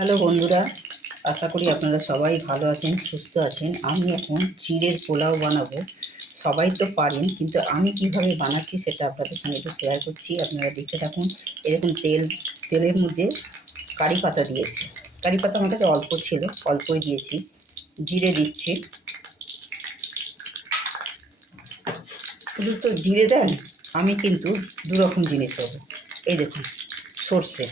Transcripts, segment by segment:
Hello বন্ধুরা, আশা করি আপনারা সবাই ভালো আছেন, সুস্থ আছেন। আমি এখন চিড়ের পোলাও বানাবো। সবাই তো পারেন, কিন্তু আমি কীভাবে বানাচ্ছি সেটা আপনাদের সঙ্গে একটু শেয়ার করছি। আপনারা দেখতে থাকুন। এরকম তেল, তেলের মধ্যে কারি পাতা দিয়েছি। কারি পাতা আমার কাছে অল্প ছিল, অল্পই দিয়েছি। জিরে দিচ্ছি। শুধু তো জিরে দেন, আমি কিন্তু দু রকম জিনিস দেবো। এই দেখুন, সর্ষে।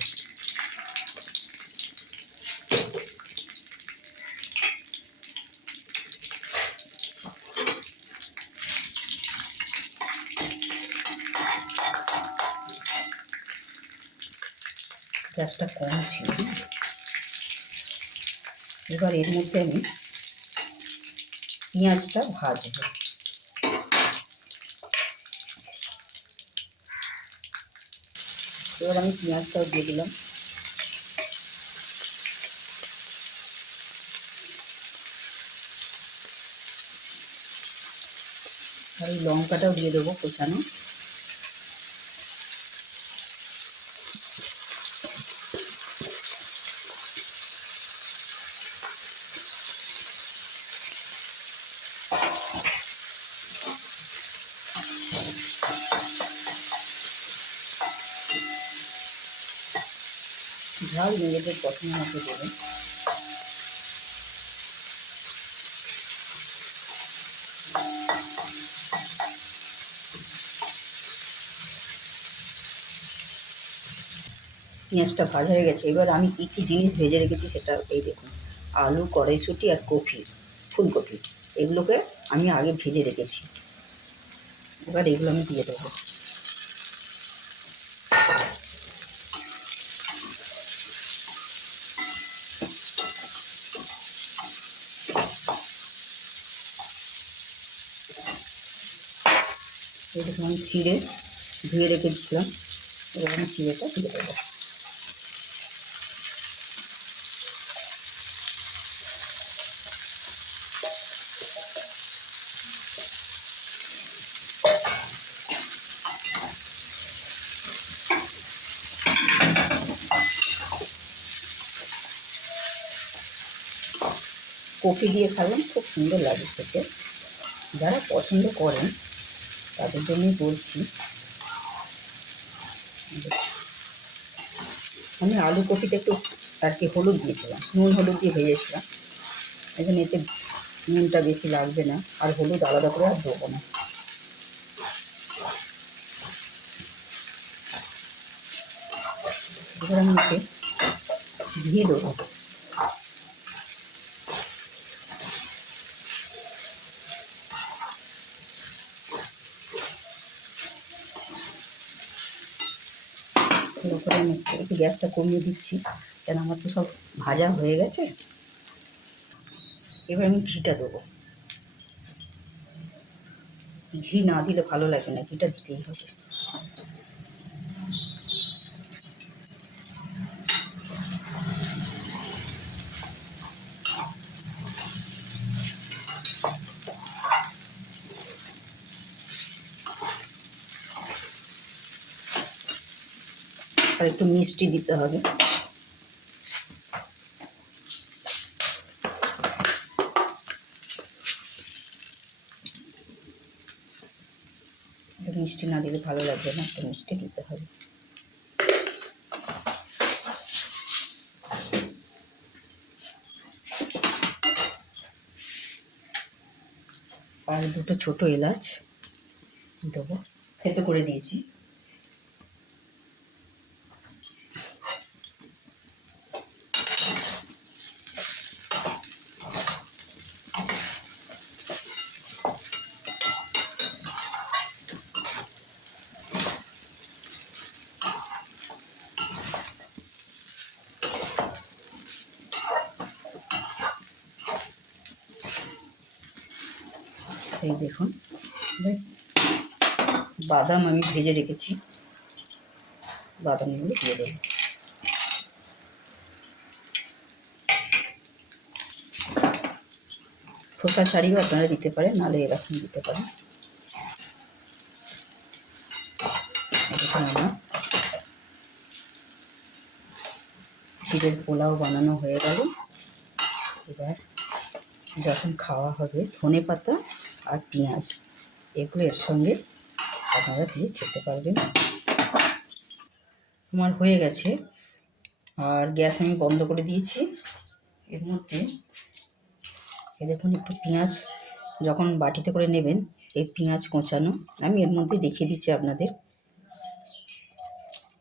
গ্যাসটা কম ছিল? এবার এর মধ্যে আমি পেঁয়াজটা ভাজবো। এবার আমি পেঁয়াজটাও দিয়ে দিলাম। আর এই লঙ্কাটাও দিয়ে দেবো কোচানো ঝাল নিজেদের পছন্দ মতো দেবেন পেঁয়াজটা ভাজা হয়ে গেছে। এবার আমি কী কী জিনিস ভেজে রেখেছি সেটা এই দেখুন। আলু, কড়াইশুঁটি আর কফি, ফুলকপি। এগুলোকে আমি আগে ভেজে রেখেছি। এবার এগুলো আমি দিয়ে দেবো। দেখুন আমি চিড়ে ধুয়ে রেখেছিলাম, এবার আমি চিড়েটা দিয়ে দেবো। কফি দিয়ে খাবেন, খুব সুন্দর লাগে খেতে। যারা পছন্দ করেন তাদের জন্যই বলছি। আমি আলু কপিতে একটু আর কি হলুদ দিয়েছিলাম, নুন হলুদ দিয়ে ভেজেছিলাম। এখন এতে নুনটা বেশি লাগবে না, আর হলুদ আলাদা করে আর দেবো না। এবার আমি ঘি দেবো। ভালো করে একটু গ্যাসটা কমিয়ে দিচ্ছি কেন আমার তো সব ভাজা হয়ে গেছে। এবার আমি ঘিটা দেবো। ঘি না দিলে ভালো লাগে না, ঘিটা দিতেই হবে। আর একটু মিষ্টি দিতে হবে। মিষ্টি না দিলে ভালো লাগবে না, একটু মিষ্টি দিতে হবে। আর দুটো ছোট এলাচ দেবো। থেতো করে দিয়েছি। এই দেখুন। বাদাম আমি ভেজে রেখেছি। বাদামগুলো দিয়ে দেবো। খোসা ছাড়িয়েও আপনারা দিতে পারেন, নাহলে এরকম দিতে পারেন। চিড়ের পোলাও বানানো হয়ে গেল। এবার যখন খাওয়া হবে ধনে পাতা আর পেঁয়াজ, এগুলো এর সঙ্গে আপনারা দিয়ে খেতে পারবেন। আমার হয়ে গেছে। আর গ্যাস আমি বন্ধ করে দিয়েছি। এর মধ্যে এ দেখুন একটু পেঁয়াজ যখন বাটিতে করে নেবেন, এই পেঁয়াজ কোঁচানো, আমি এর মধ্যে দেখিয়ে দিচ্ছি আপনাদের।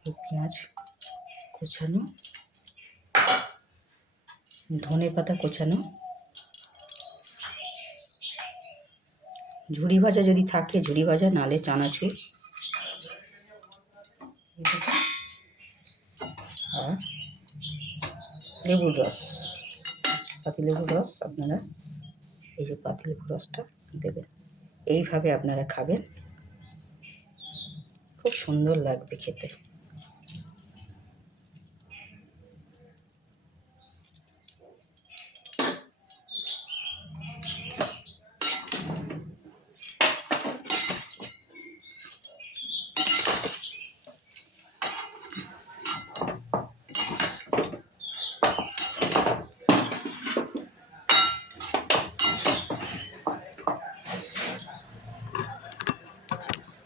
এই পেঁয়াজ কোঁচানো ধনে পাতা কোচানো ঝুড়ি ভাজা যদি থাকে, ঝুড়ি ভাজা, নালে চানাচুর। আর লেবুর রস। পাতিলেবুর রস আপনারা, এই যে পাতিলেবুর রসটা দেবেন। এইভাবে আপনারা খাবেন। খুব সুন্দর লাগবে খেতে।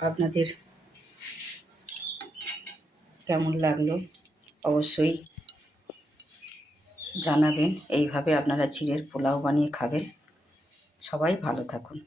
আপনাদের কেমন লাগল অবশ্যই জানাবেন। এইভাবে আপনারা চিড়ের পোলাও বানিয়ে খাবেন। সবাই ভালো থাকুন।